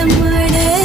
I'm worried.